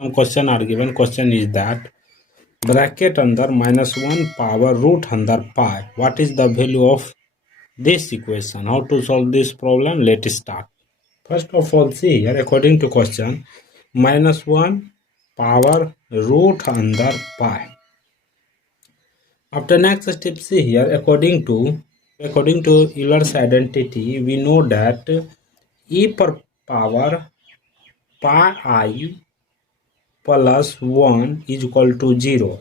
Some question are given. Question is that bracket under -1 power root under pi. What is the value of this equation? How to solve this problem? Let's start. First of all, see here, according to question, -1 power root under pi. After next step, see here, according to Euler's identity, we know that e per power pi I plus 1 is equal to 0.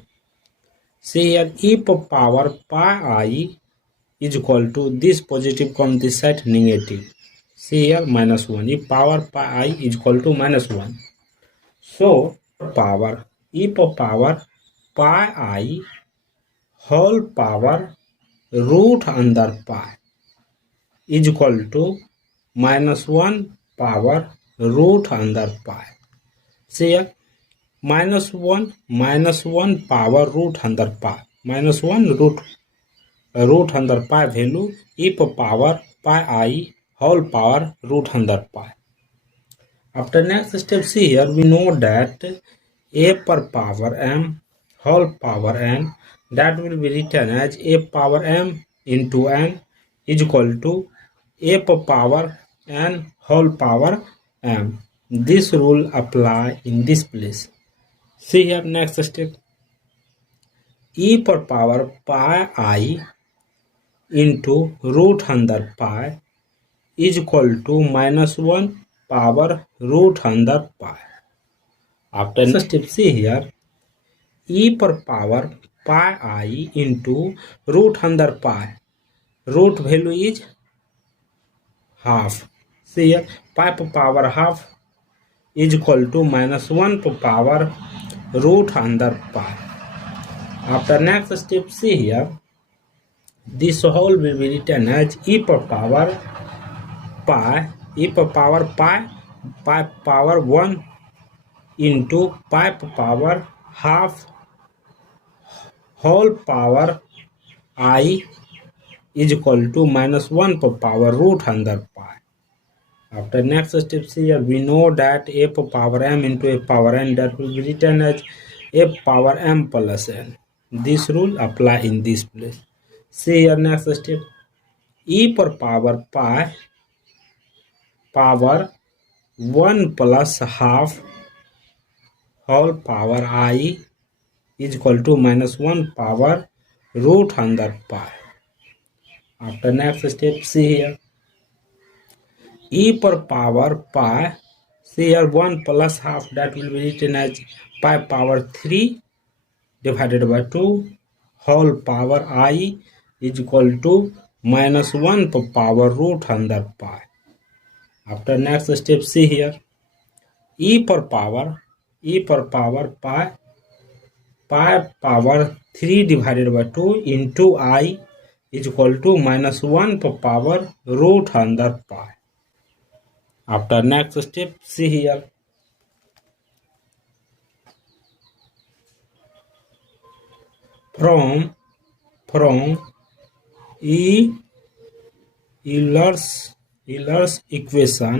See here, e per power pi I is equal to this positive come this side negative. See here, -1. E power pi I is equal to -1. So, e per power pi I whole power root under pi is equal to -1 power root under pi. See here, -1 power root under pi. -1 root under pi value e per power pi I whole power root under pi. After next step, see here, we know that a per power m whole power n, that will be written as a power m into n is equal to a per power n whole power m. This rule apply in this place. See here, next step, e per power pi I into root under pi is equal to -1 power root under pi. After next step, see here, e per power pi I into root under pi, root value is half. See here, pi per power half is equal to -1 per power root under pi. After next step, see here, this whole will be written as e per power pi power 1 into pi per power half whole power I is equal to -1 per power root under pi. After next step, here we know that a per power m into a power n, that will be written as a power m plus n. This rule apply in this place. See here, next step, e per power pi power 1 plus half whole power I is equal to -1 power root under pi. After next step, see here, e per power pi, see here, 1 plus half, that will be written as pi power 3 divided by 2 whole power I is equal to -1 per power root under pi. After next step, see here, e per power pi power 3 divided by 2 into I is equal to -1 per power root under pi. After next step, see here, from Euler's equation,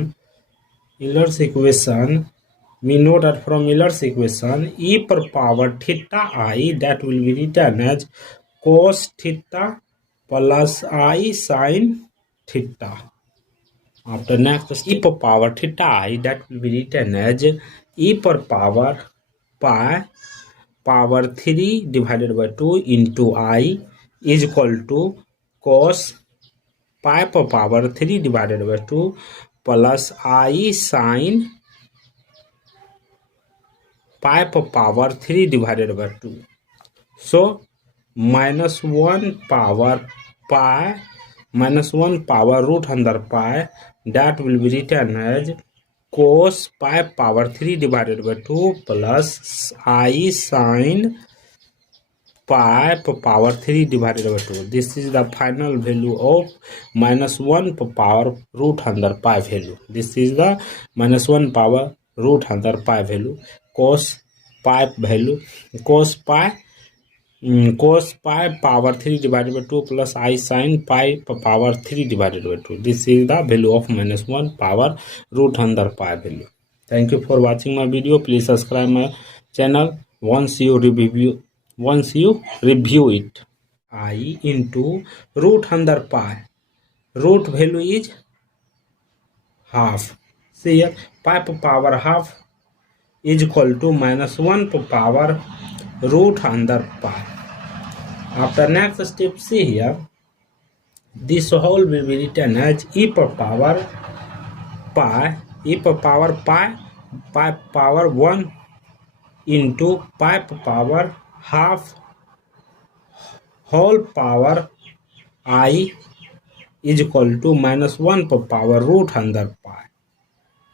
we know that from Euler's equation, e per power theta I, that will be written as cos theta plus I sin theta. After next, e per power theta I, that will be written as e per power pi power 3 divided by 2 into I is equal to cos pi per power 3 divided by 2 plus I sin pi per power 3 divided by 2. So -1 power root under pi, that will be written as cos pi power 3 divided by 2 plus I sin pi per power 3 divided by 2. This is the final value of -1 per power root under pi value. This is the -1 power root under pi value. Cos pi value, cos pi power 3 divided by 2 plus I sin pi power 3 divided by 2. This is the value of -1 power root under pi value. Thank you for watching my video. Please subscribe my channel once you review it. I into root under pi. Root value is half. See here, pi power half is equal to -1 power root under pi. After next step, see here, this whole will be written as e power pi power 1 into pi power half whole power I is equal to -1 power root under pi.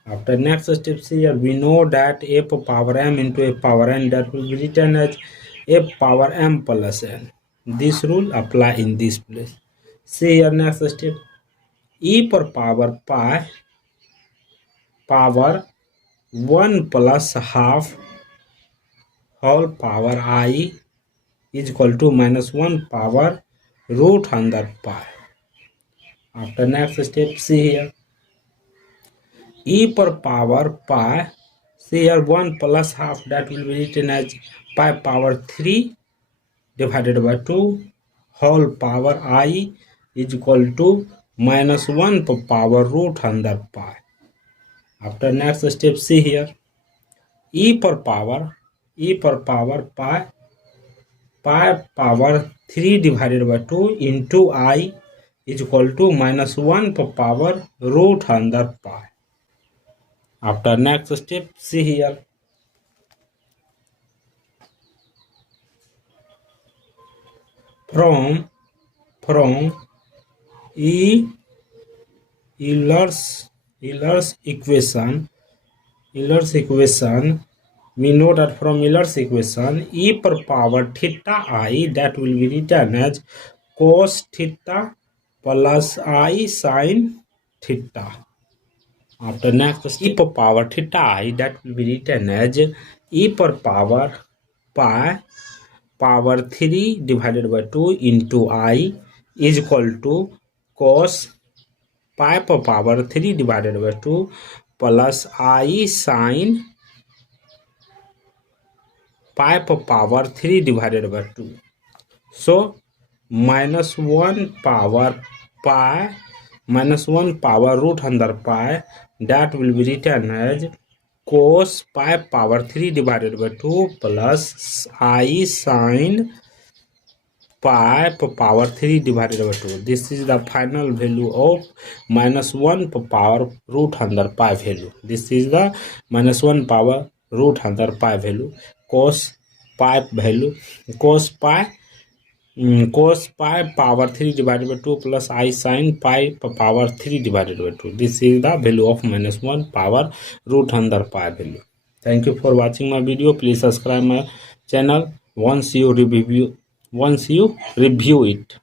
After next steps here, we know that a power m into a power n, that will be written as a power m plus n. This rule apply in this place. See here, next step, e power pi power 1 plus half whole power I is equal to -1 power root under pi. After next step, see here, e power pi, see here, 1 plus half, that will be written as pi power 3 divided by 2 whole power I is equal to -1 power root under pi. After next step, see here, e power pi power 3 divided by 2 into I is equal to -1 power root under pi. After next step, see here, from Euler's equation, we know that from Euler's equation, e power theta I, that will be written as cos theta plus I sin theta. After next, e power theta I, that will be written as e power pi power 3 divided by 2 into I is equal to cos pi power 3 divided by 2 plus I sin pi power 3 divided by 2. So -1 power pi -1 power root under pi, that will be written as cos pi power 3 divided by 2 plus I sin pi power 3 divided by 2. This is the final value of -1 power root under pi value. This is the -1 power root under pi value. Cos pi value, cos pi power 3 divided by 2 plus I sin pi power 3 divided by 2. This is the value of -1 power root under pi value. Thank you for watching my video. Please subscribe my channel once you review it.